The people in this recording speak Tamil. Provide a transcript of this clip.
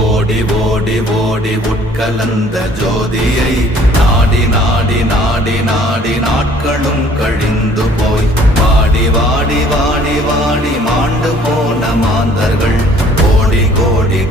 ஓடி ஓடி ஓடி உட்கலந்த ஜோதியை நாடி நாடி நாடி நாடி நாட்களும் கழிந்து போய் வாடி வாடி வாடி வாடி மாண்டு போன மாந்தர்கள் கோடி கோடி